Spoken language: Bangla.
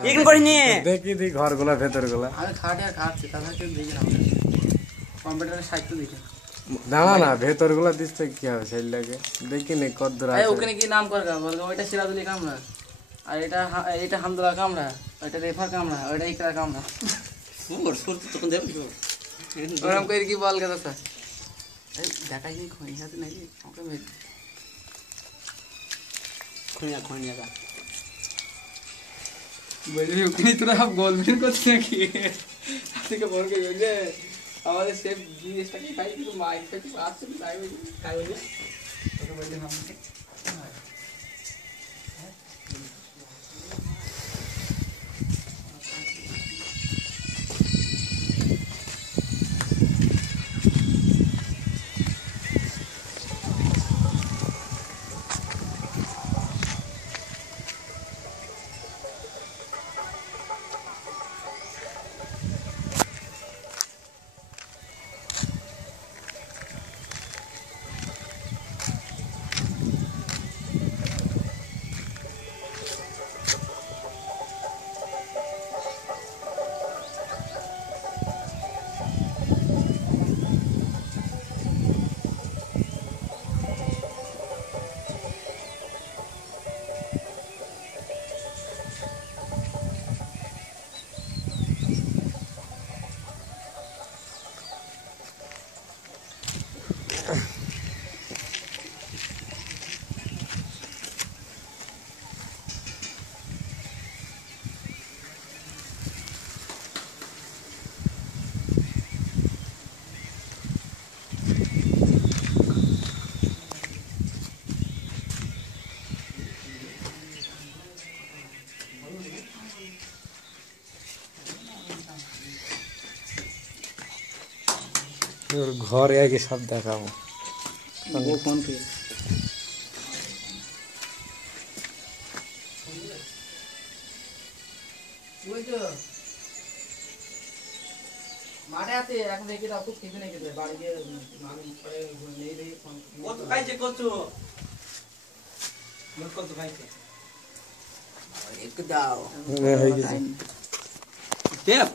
ইগন করে নিয়ে দেখি দি ঘরগুলা ভেতরগুলা আমি খাটে আর খাচ্ছি তাছাড়া কেউ দেখি না কম্পিউটারের সাইড দেখে দাঁড়া না ভেতরগুলা দিচ্ছে কি হবে সেই লাগে দেখি নে কদ্দুর আছে ওখানে কি নাম কর বলবো ওইটা সিরাজুলি কামরা আর এটা হামদুল্লাহ কামরা ওইটা রেফার কামরা ওইটা ইকরার কামরা তখন দেব ওরকম করে কি বল গেছে স্যার এই দেখাই নেই খনি হাতে নাকি আমাকে খুনিয়া খুনিয়া বলবি ওখানে তোরা গোলমেল করছিস নাকি থেকে বল কে বলবে আমাদের সেফ জিনিসটা কি খাই কিন্তু মাইকটা কি আসছে তাই বলি তাই বলি ওকে বলতে হবে ওর ঘরে আগে সব দেখাবো वो फोन पे ওই তো মাঠে আছে এখন দেখি দাও খুব কিছু নেই খেতে বাড়ি গিয়ে আমি পরে নেই রে ফোন কত খাইছে কত মোট কত খাইছে একটু দাও হয়ে গেছে দেব